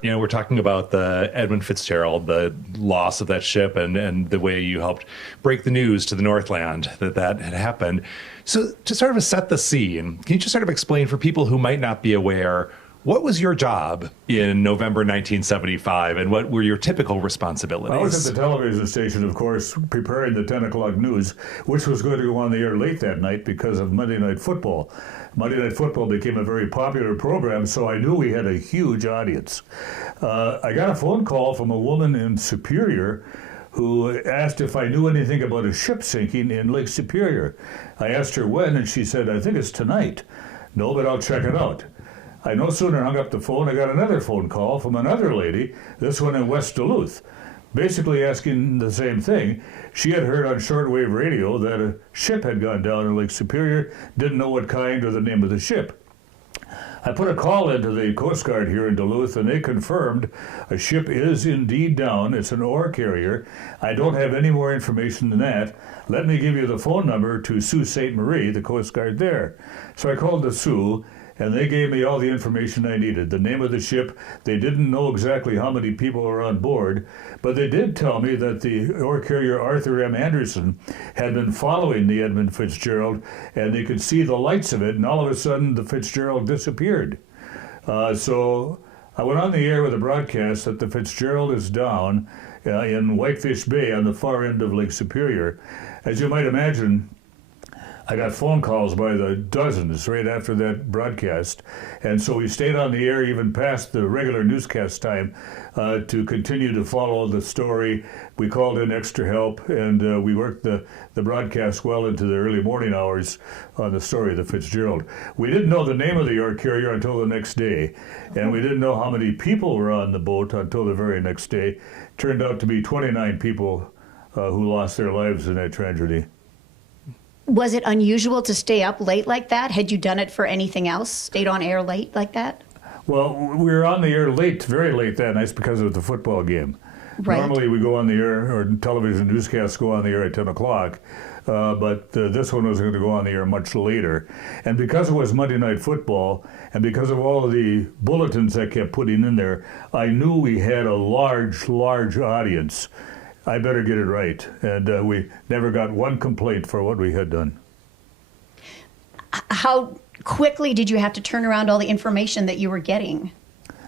You know, we're talking about the Edmund Fitzgerald, the loss of that ship, and the way you helped break the news to the Northland that had happened. So to sort of set the scene, can you just sort of explain for people who might not be aware, what was your job in November 1975, and what were your typical responsibilities? I was at the television station, of course, preparing the 10 o'clock news, which was going to go on the air late that night because of Monday Night Football. Monday Night Football became a very popular program, so I knew we had a huge audience. I got a phone call from a woman in Superior who asked if I knew anything about a ship sinking in Lake Superior. I asked her when, and she said, "I think it's tonight." "No, but I'll check it out." I no sooner hung up the phone, I got another phone call from another lady, this one in West Duluth, basically asking the same thing. She had heard on shortwave radio that a ship had gone down in Lake Superior, didn't know what kind or the name of the ship. I put a call into the Coast Guard here in Duluth, and they confirmed a ship is indeed down. It's an ore carrier. I don't have any more information than that. Let me give you the phone number to Sault Ste. Marie, the Coast Guard there. So I called the Sioux, and they gave me all the information I needed. The name of the ship, they didn't know exactly how many people were on board, but they did tell me that the ore carrier Arthur M. Anderson had been following the Edmund Fitzgerald, and they could see the lights of it, and all of a sudden the Fitzgerald disappeared. So I went on the air with a broadcast that the Fitzgerald is down in Whitefish Bay on the far end of Lake Superior. As you might imagine, I got phone calls by the dozens right after that broadcast, and so we stayed on the air even past the regular newscast time to continue to follow the story. We called in extra help, and we worked the broadcast well into the early morning hours on the story of the Fitzgerald. We didn't know the name of the ore carrier until the next day, and we didn't know how many people were on the boat until the very next day. Turned out to be 29 people who lost their lives in that tragedy. Was it unusual to stay up late like that? Had you done it for anything else? Stayed on air late like that? Well, we were on the air late, very late that night because of the football game. Right. Normally we go on the air, or television newscasts go on the air at 10 o'clock, but this one was going to go on the air much later. And because it was Monday Night Football, and because of all of the bulletins I kept putting in there, I knew we had a large audience. I better get it right. And we never got one complaint for what we had done. How quickly did you have to turn around all the information that you were getting?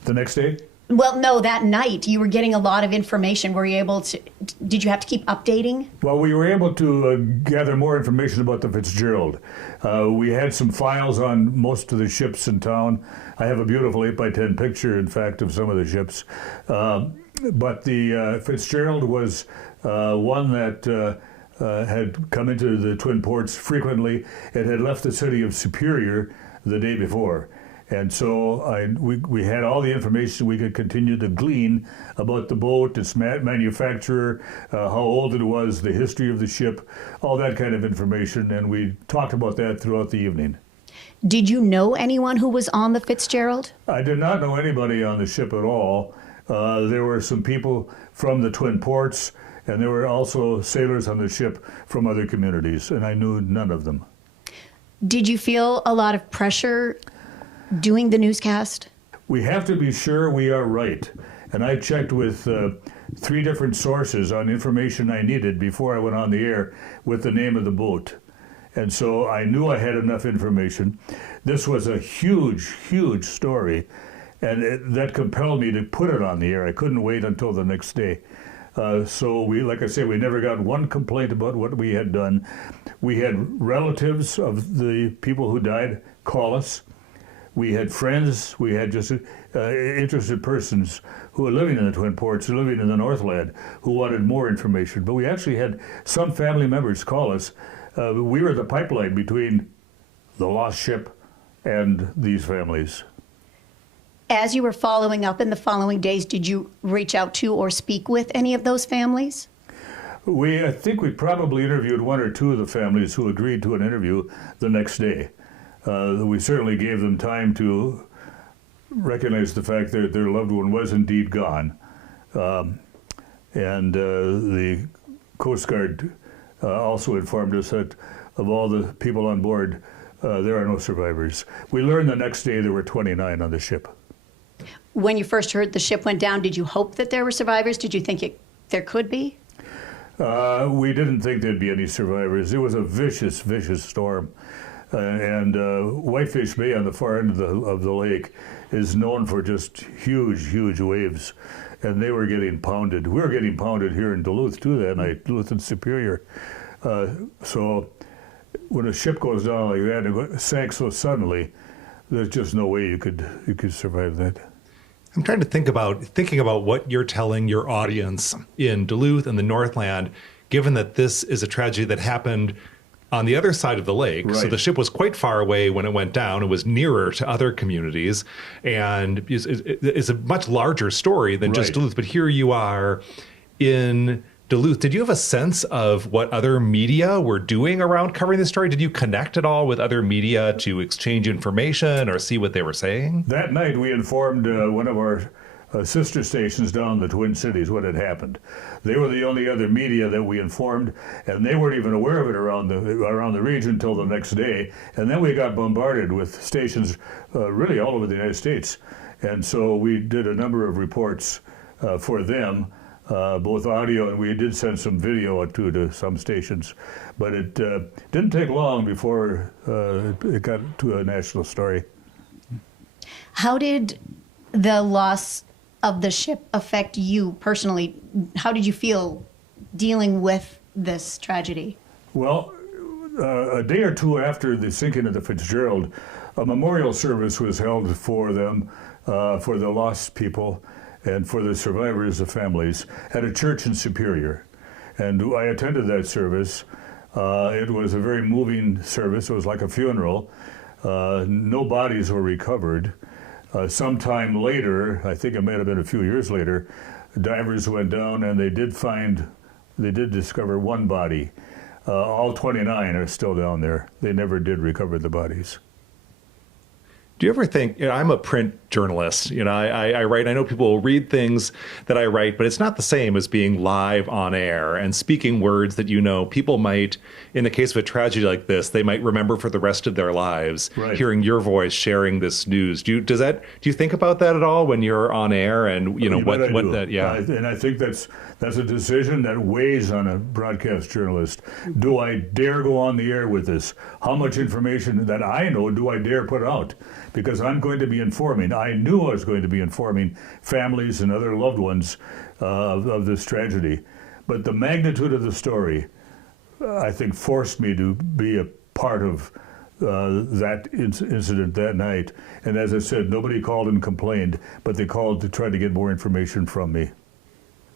The next day? Well, no, that night you were getting a lot of information. Were you able to, did you have to keep updating? Well, we were able to gather more information about the Fitzgerald. We had some files on most of the ships in town. I have a beautiful 8x10 picture, in fact, of some of the ships. But the Fitzgerald was one that had come into the Twin Ports frequently. It had left the city of Superior the day before. And so we had all the information we could continue to glean about the boat, its manufacturer, how old it was, the history of the ship, all that kind of information. And we talked about that throughout the evening. Did you know anyone who was on the Fitzgerald? I did not know anybody on the ship at all. There were some people from the Twin Ports, and there were also sailors on the ship from other communities, and I knew none of them. Did you feel a lot of pressure doing the newscast? We have to be sure we are right. And I checked with 3 different sources on information I needed before I went on the air with the name of the boat. And so I knew I had enough information. This was a huge story, and that compelled me to put it on the air. I couldn't wait until the next day. So we, like I say, we never got one complaint about what we had done. We had relatives of the people who died call us. We had friends, we had just interested persons who were living in the Twin Ports, living in the Northland, who wanted more information. But we actually had some family members call us. We were the pipeline between the lost ship and these families. As you were following up in the following days, did you reach out to or speak with any of those families? I think we probably interviewed 1 or 2 of the families who agreed to an interview the next day. We certainly gave them time to recognize the fact that their loved one was indeed gone. And the Coast Guard also informed us that of all the people on board, there are no survivors. We learned the next day there were 29 on the ship. when you first heard the ship went down, did you hope that there were survivors? Did you think there could be? We didn't think there'd be any survivors. It was a vicious, vicious storm. And Whitefish Bay on the far end of the lake is known for just huge, huge waves. And they were getting pounded. We were getting pounded here in Duluth, too, that night, Duluth and Superior. So when a ship goes down like that and it sank so suddenly, there's just no way you could survive that. I'm trying to thinking about what you're telling your audience in Duluth and the Northland, given that this is a tragedy that happened on the other side of the lake. Right. So the ship was quite far away when it went down. It was nearer to other communities, and it's a much larger story than just Right. Duluth. But here you are in Duluth. Did you have a sense of what other media were doing around covering this story? Did you connect at all with other media to exchange information or see what they were saying? That night we informed one of our sister stations down in the Twin Cities what had happened. They were the only other media that we informed, and they weren't even aware of it around the region until the next day. And then we got bombarded with stations really all over the United States. And so we did a number of reports for them, both audio, and we did send some video too to some stations. But it didn't take long before it got to a national story. How did the loss of the ship affect you personally? How did you feel dealing with this tragedy? Well, a day or two after the sinking of the Fitzgerald, a memorial service was held for them, for the lost people and for the survivors, the families, at a church in Superior. And I attended that service. It was a very moving service. It was like a funeral. No bodies were recovered. Sometime later, I think it may have been a few years later, divers went down and they did discover one body. All 29 are still down there. They never did recover the bodies. Do you ever think, I'm a print journalist, I write, I know people will read things that I write, but it's not the same as being live on air and speaking words that people might, in the case of a tragedy like this, they might remember for the rest of their lives, right. Hearing your voice, sharing this news. Do you think about that at all when you're on air and, what that, yeah. And I think that's a decision that weighs on a broadcast journalist. Do I dare go on the air with this? How much information that I know do I dare put out? Because I'm going to be informing. I knew I was going to be informing families and other loved ones of this tragedy. But the magnitude of the story, I think, forced me to be a part of that incident that night. And as I said, nobody called and complained, but they called to try to get more information from me.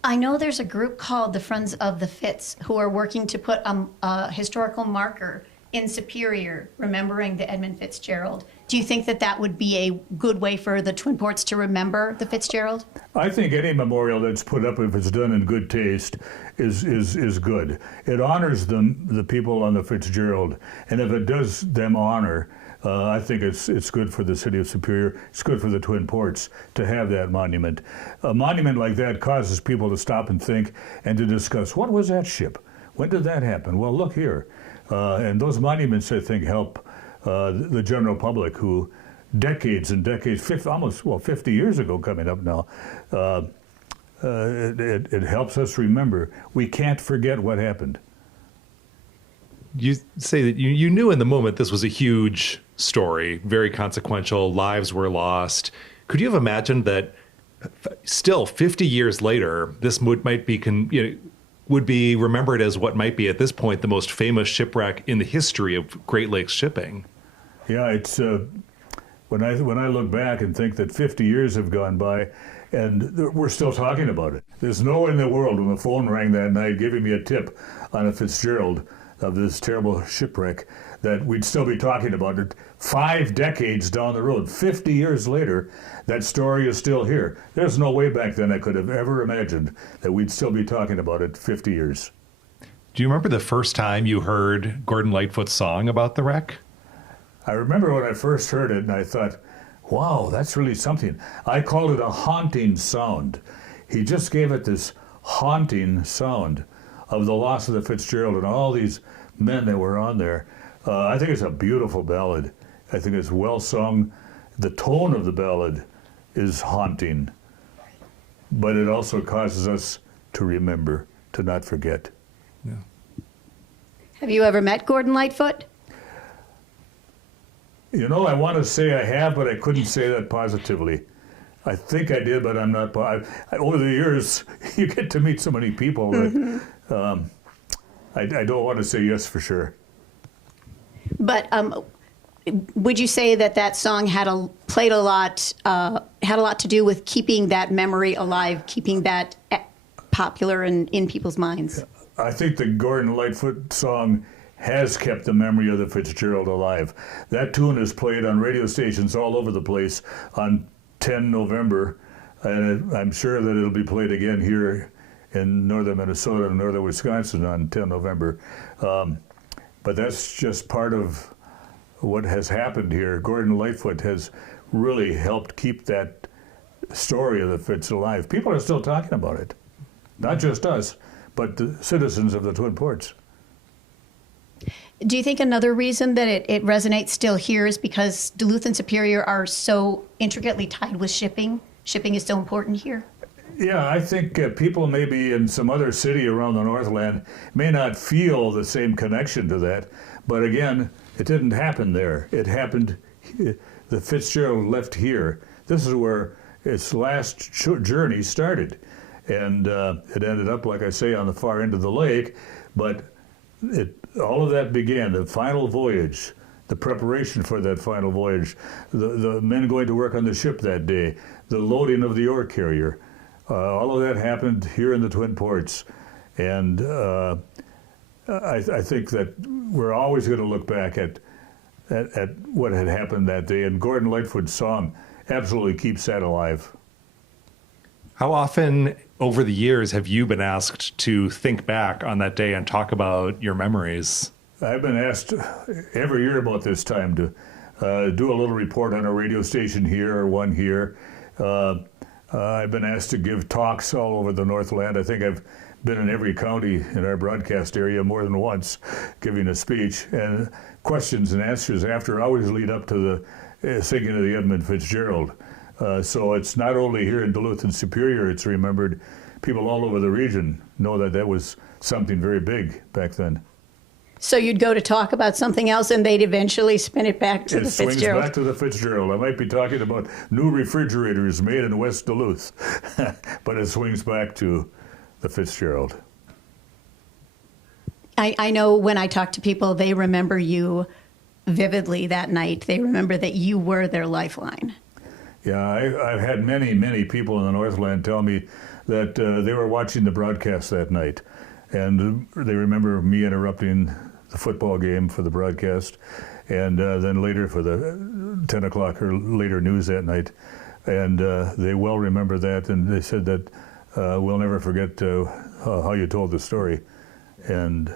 I know there's a group called the Friends of the Fitz who are working to put a historical marker in Superior, remembering the Edmund Fitzgerald. Do you think that would be a good way for the Twin Ports to remember the Fitzgerald? I think any memorial that's put up, if it's done in good taste, is good. It honors the people on the Fitzgerald, and if it does them honor, I think it's good for the city of Superior. It's good for the Twin Ports to have that monument. A monument like that causes people to stop and think and to discuss, what was that ship? When did that happen? Well, look here. And those monuments, I think, help the general public who decades and decades, 50 years ago coming up now, it helps us remember. We can't forget what happened. You say that you knew in the moment this was a huge story, very consequential, lives were lost. Could you have imagined that still 50 years later, this might be would be remembered as what might be at this point the most famous shipwreck in the history of Great Lakes shipping? Yeah, it's when I look back and think that 50 years have gone by and we're still talking about it. There's no one in the world when the phone rang that night giving me a tip on a Fitzgerald of this terrible shipwreck that we'd still be talking about it 5 decades down the road. 50 years later, that story is still here. There's no way back then I could have ever imagined that we'd still be talking about it 50 years. Do you remember the first time you heard Gordon Lightfoot's song about the wreck? I remember when I first heard it and I thought, wow, that's really something. I called it a haunting sound. He just gave it this haunting sound of the loss of the Fitzgerald and all these men that were on there. I think it's a beautiful ballad. I think it's well sung. The tone of the ballad is haunting, but it also causes us to remember, to not forget. Yeah. Have you ever met Gordon Lightfoot? You know, I want to say I have, but I couldn't say that positively. I think I did, but I'm not. Over the years, you get to meet so many people that I don't want to say yes for sure. But would you say that that song had a lot to do with keeping that memory alive, keeping that popular in people's minds? I think the Gordon Lightfoot song has kept the memory of the Fitzgerald alive. That tune is played on radio stations all over the place on 10 November, and I'm sure that it'll be played again here in northern Minnesota and northern Wisconsin on 10 November. But that's just part of what has happened here. Gordon Lightfoot has really helped keep that story of the Fitz alive. People are still talking about it. Not just us, but the citizens of the Twin Ports. Do you think another reason that it resonates still here is because Duluth and Superior are so intricately tied with shipping? Shipping is so important here? Yeah, I think people maybe in some other city around the Northland may not feel the same connection to that. But again, it didn't happen there. It happened, the Fitzgerald left here. This is where its last journey started. And it ended up, like I say, on the far end of the lake. But all of that began, the final voyage, the preparation for that final voyage, the men going to work on the ship that day, the loading of the ore carrier. All of that happened here in the Twin Ports. And I think that we're always going to look back at what had happened that day. And Gordon Lightfoot's song absolutely keeps that alive. How often over the years have you been asked to think back on that day and talk about your memories? I've been asked every year about this time to do a little report on a radio station here or one here. I've been asked to give talks all over the Northland. I think I've been in every county in our broadcast area more than once giving a speech. And questions and answers after always lead up to the singing of the Edmund Fitzgerald. So it's not only here in Duluth and Superior, it's remembered. People all over the region know that that was something very big back then. So you'd go to talk about something else and they'd eventually spin it back to the Fitzgerald. It swings back to the Fitzgerald. I might be talking about new refrigerators made in West Duluth, but it swings back to the Fitzgerald. I know when I talk to people, they remember you vividly that night. They remember that you were their lifeline. Yeah, I've had many, many people in the Northland tell me that they were watching the broadcast that night, and they remember me interrupting the football game for the broadcast, and then later for the 10 o'clock or later news that night. And they well remember that, and they said that we'll never forget how you told the story. And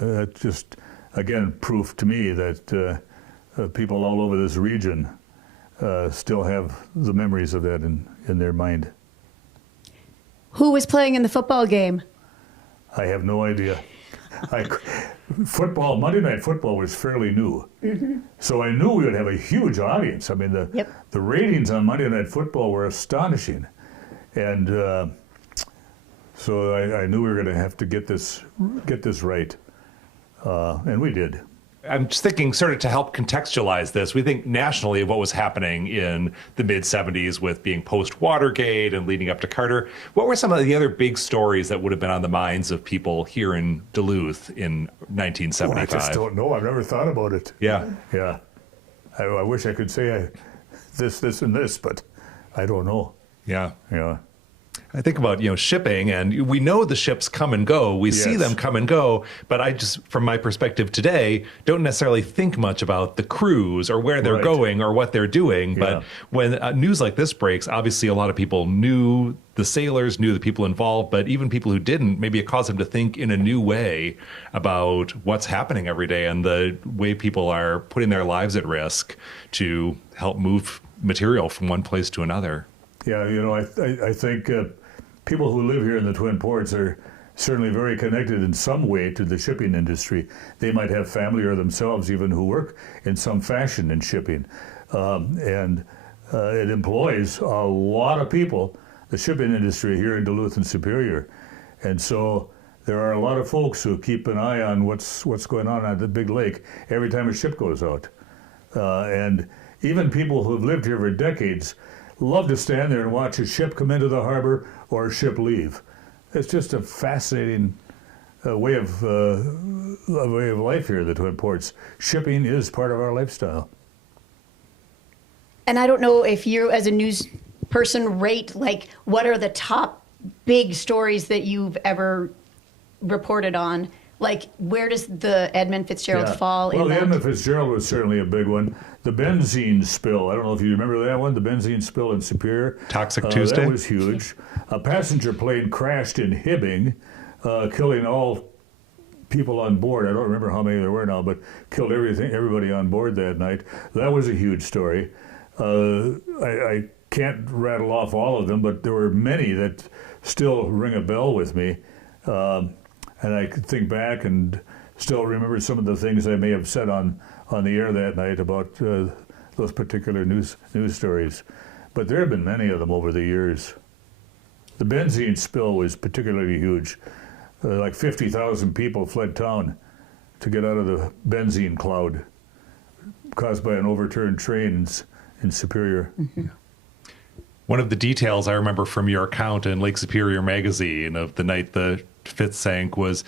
that just, again, proof to me that people all over this region still have the memories of that in their mind. Who was playing in the football game? I have no idea. Monday Night Football was fairly new. Mm-hmm. So I knew we would have a huge audience. I mean, the ratings on Monday Night Football were astonishing. And so I knew we were going to have to get this right. And we did. I'm just thinking, sort of to help contextualize this, we think nationally of what was happening in the mid-'70s with being post-Watergate and leading up to Carter. What were some of the other big stories that would have been on the minds of people here in Duluth in 1975? Well, I just don't know. I've never thought about it. Yeah. Yeah. I wish I could say this, and this, but I don't know. Yeah. Yeah. I think about, shipping, and we know the ships come and go. We see them come and go, but I just, from my perspective today, don't necessarily think much about the crews or where they're going or what they're doing. But when news like this breaks, obviously a lot of people knew the sailors, knew the people involved, but even people who didn't, maybe it caused them to think in a new way about what's happening every day and the way people are putting their lives at risk to help move material from one place to another. Yeah, I think people who live here in the Twin Ports are certainly very connected in some way to the shipping industry. They might have family or themselves even who work in some fashion in shipping. And it employs a lot of people, the shipping industry here in Duluth and Superior. And so there are a lot of folks who keep an eye on what's going on at the big lake every time a ship goes out. And even people who've lived here for decades love to stand there and watch a ship come into the harbor or a ship leave. It's just a fascinating way of life here, the Twin Ports. Shipping is part of our lifestyle. And I don't know if you, as a news person, rate, like, what are the top big stories that you've ever reported on? Like, where does the Edmund Fitzgerald fall in that? Well, the Edmund Fitzgerald was certainly a big one. The benzene spill, I don't know if you remember that one, the benzene spill in Superior. Toxic Tuesday? That was huge. A passenger plane crashed in Hibbing, killing all people on board. I don't remember how many there were now, but killed everybody on board that night. That was a huge story. I can't rattle off all of them, but there were many that still ring a bell with me. And I could think back and still remember some of the things I may have said on the air that night about those particular news stories. But there have been many of them over the years. The benzene spill was particularly huge. Like 50,000 people fled town to get out of the benzene cloud caused by an overturned train in Superior. Mm-hmm. One of the details I remember from your account in Lake Superior magazine of the night the Fitz sank was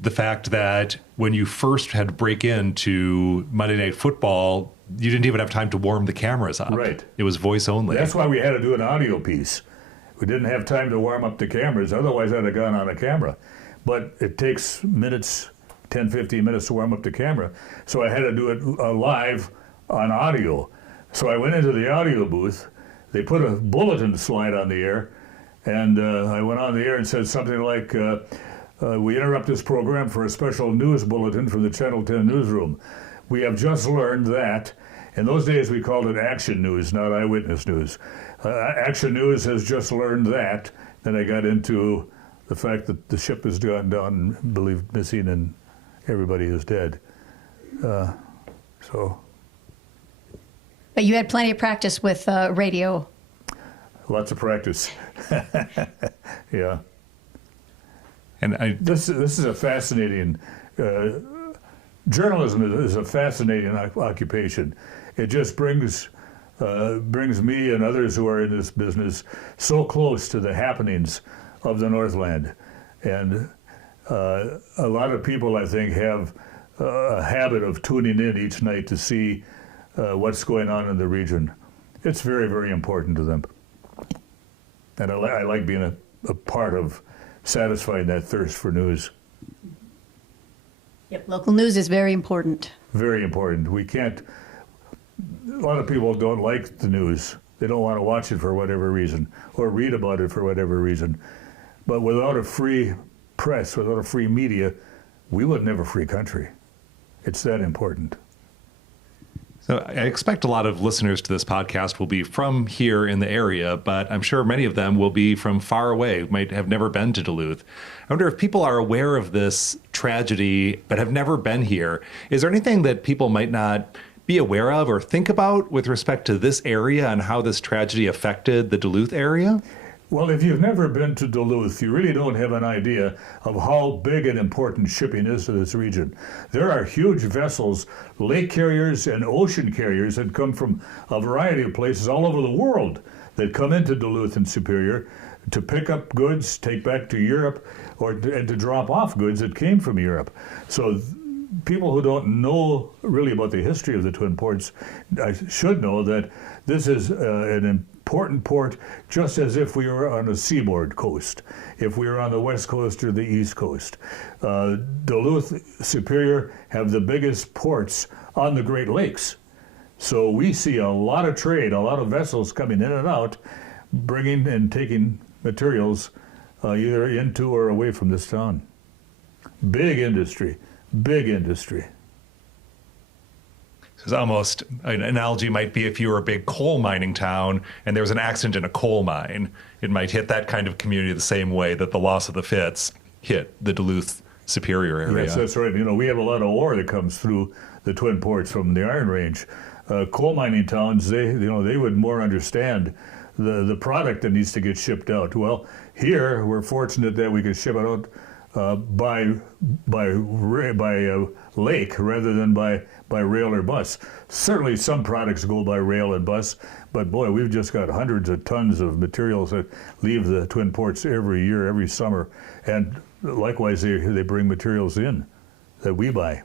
the fact that when you first had to break into Monday Night Football, you didn't even have time to warm the cameras up. Right. It was voice only. That's why we had to do an audio piece. We didn't have time to warm up the cameras, otherwise I'd have gone on a camera. But it takes minutes, 10, 15 minutes to warm up the camera, so I had to do it live on audio. So I went into the audio booth, they put a bulletin slide on the air, and I went on the air and said something like, we interrupt this program for a special news bulletin from the Channel 10 newsroom. We have just learned that, in those days we called it Action News, not Eyewitness News. Action News has just learned that. Then I got into the fact that the ship has gone down, believed missing, and everybody is dead. So. But you had plenty of practice with radio. Lots of practice. Yeah. And this is a fascinating. Journalism is a fascinating occupation. It just brings me and others who are in this business so close to the happenings of the Northland, and a lot of people, I think, have a habit of tuning in each night to see what's going on in the region. It's very, very important to them, and I like being a part of satisfying that thirst for news. Yep, local news is very important. Very important. We can't. A lot of people don't like the news. They don't want to watch it for whatever reason, or read about it for whatever reason. But without a free press, without a free media, we wouldn't have a free country. It's that important. so I expect a lot of listeners to this podcast will be from here in the area, but I'm sure many of them will be from far away, might have never been to Duluth. I wonder if people are aware of this tragedy but have never been here. Is there anything that people might not be aware of or think about with respect to this area and how this tragedy affected the Duluth area? Well, if you've never been to Duluth, you really don't have an idea of how big and important shipping is to this region. There are huge vessels, lake carriers and ocean carriers that come from a variety of places all over the world that come into Duluth and Superior to pick up goods, take back to Europe, and to drop off goods that came from Europe. So people who don't know really about the history of the Twin Ports should know that this is an important port, just as if we were on a seaboard coast, if we were on the west coast or the east coast. Duluth, Superior have the biggest ports on the Great Lakes. So we see a lot of trade, a lot of vessels coming in and out, bringing and taking materials either into or away from this town. Big industry, big industry. It's almost an analogy might be if you were a big coal mining town and there was an accident in a coal mine, it might hit that kind of community the same way that the loss of the Fitz hit the Duluth Superior area. Yes, that's right. You know, we have a lot of ore that comes through the Twin Ports from the Iron Range. coal mining towns, they would more understand the product that needs to get shipped out. Well, here we're fortunate that we can ship it out by lake rather than by rail or bus. Certainly some products go by rail and bus, but boy, we've just got hundreds of tons of materials that leave the Twin Ports every year, every summer, and likewise they bring materials in that we buy.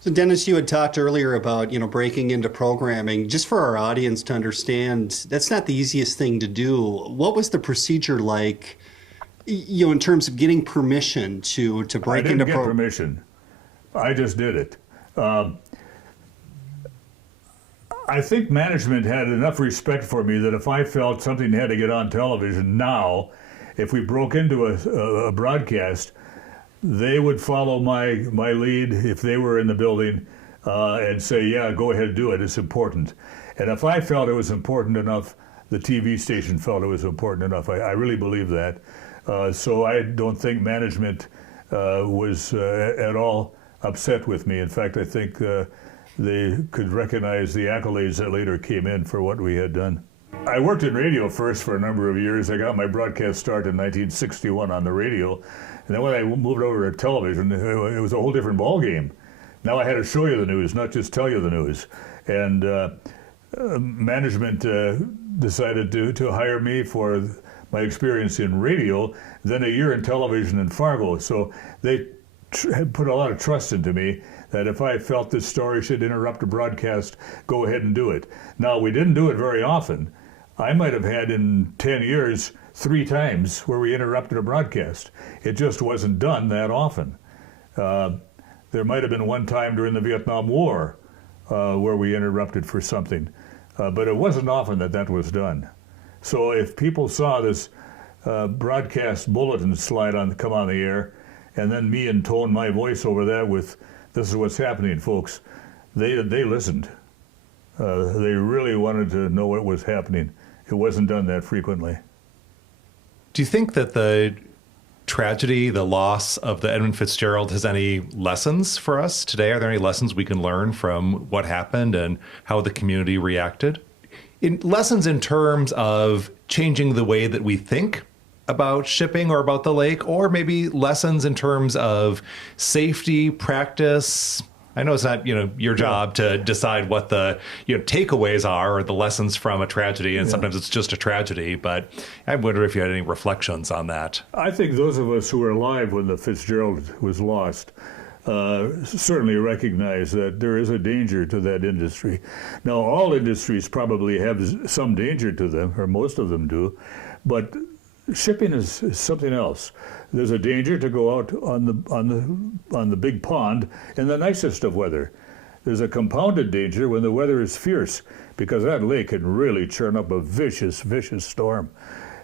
So Dennis, you had talked earlier about, breaking into programming. Just for our audience to understand, that's not the easiest thing to do. What was the procedure like, in terms of getting permission to break into I didn't get permission. I just did it. I think management had enough respect for me that if I felt something had to get on television now, if we broke into a broadcast, they would follow my lead if they were in the building and say, yeah, go ahead, do it, it's important. And if I felt it was important enough, the TV station felt it was important enough. I really believe that. So I don't think management was at all upset with me. In fact, I think they could recognize the accolades that later came in for what we had done. I worked in radio first for a number of years. I got my broadcast start in 1961 on the radio. And then when I moved over to television, it was a whole different ballgame. Now I had to show you the news, not just tell you the news. And management decided to hire me for my experience in radio, then a year in television in Fargo. So they had put a lot of trust into me that if I felt this story should interrupt a broadcast, go ahead and do it. Now, we didn't do it very often. I might have had in 10 years 3 times where we interrupted a broadcast. It just wasn't done that often. There might have been one time during the Vietnam War where we interrupted for something, but it wasn't often that was done. So if people saw this broadcast bulletin slide come on the air, and then me intone my voice over that with, "This is what's happening, folks," they listened. They really wanted to know what was happening. It wasn't done that frequently. Do you think that the tragedy, the loss of the Edmund Fitzgerald has any lessons for us today? Are there any lessons we can learn from what happened and how the community reacted? Lessons in terms of changing the way that we think about shipping or about the lake, or maybe lessons in terms of safety, practice. I know it's not, your job to decide what the, takeaways are or the lessons from a tragedy, and sometimes it's just a tragedy, but I wonder if you had any reflections on that. I think those of us who were alive when the Fitzgerald was lost certainly recognize that there is a danger to that industry. Now, all industries probably have some danger to them, or most of them do, but shipping is something else. There's a danger to go out on the big pond in the nicest of weather. There's a compounded danger when the weather is fierce, because that lake can really churn up a vicious, vicious storm.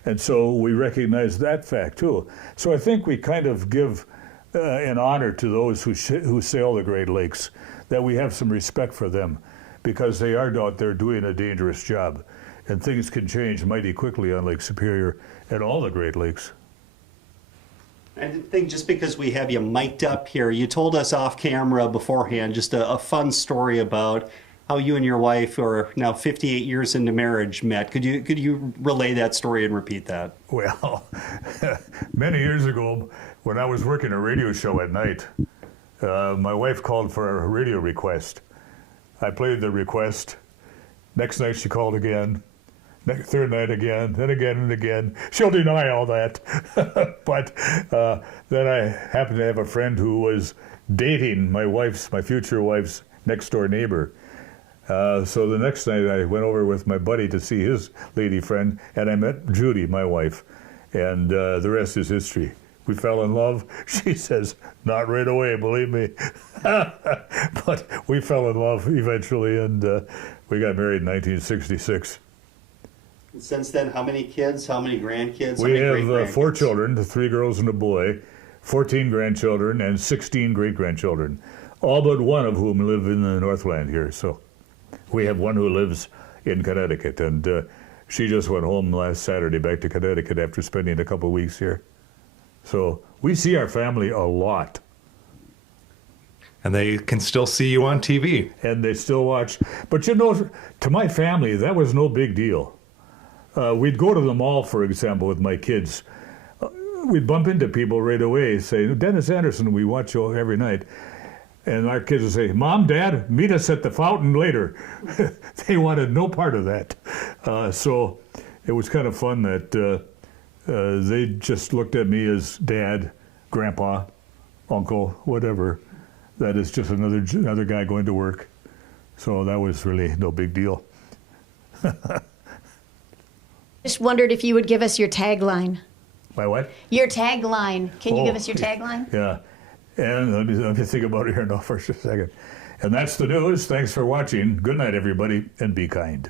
And so we recognize that fact too. So I think we kind of give an honor to those who sail the Great Lakes, that we have some respect for them, because they are out there doing a dangerous job. And things can change mighty quickly on Lake Superior and all the Great Lakes. I think just because we have you mic'd up here, you told us off camera beforehand just a fun story about how you and your wife, who are now 58 years into marriage, met. Could you relay that story and repeat that? Well, many years ago, when I was working a radio show at night, my wife called for a radio request. I played the request. Next night she called again. Third night again, then again and again. She'll deny all that. But then I happened to have a friend who was dating my future wife's next door neighbor. So the next night I went over with my buddy to see his lady friend, and I met Judy, my wife, and the rest is history. We fell in love. She says, not right away, believe me. But we fell in love eventually, and we got married in 1966. Since then, how many kids, how many grandkids? We have 4 children, 3 girls and a boy, 14 grandchildren, and 16 great-grandchildren, all but one of whom live in the Northland here. So we have one who lives in Connecticut, and she just went home last Saturday back to Connecticut after spending a couple of weeks here. So we see our family a lot. And they can still see you on TV. And they still watch. But you know, to my family, that was no big deal. We'd go to the mall, for example, with my kids. We'd bump into people right away, say, Dennis Anderson, we watch you every night. And our kids would say, Mom, Dad, meet us at the fountain later. They wanted no part of that. So it was kind of fun that they just looked at me as Dad, Grandpa, Uncle, whatever. That is just another guy going to work. So that was really no big deal. Just wondered if you would give us your tagline. My what? Your tagline. Can you give us your yeah. tagline? Yeah. And let me think about it here now for just a second. And that's the news. Thanks for watching. Good night, everybody, and be kind.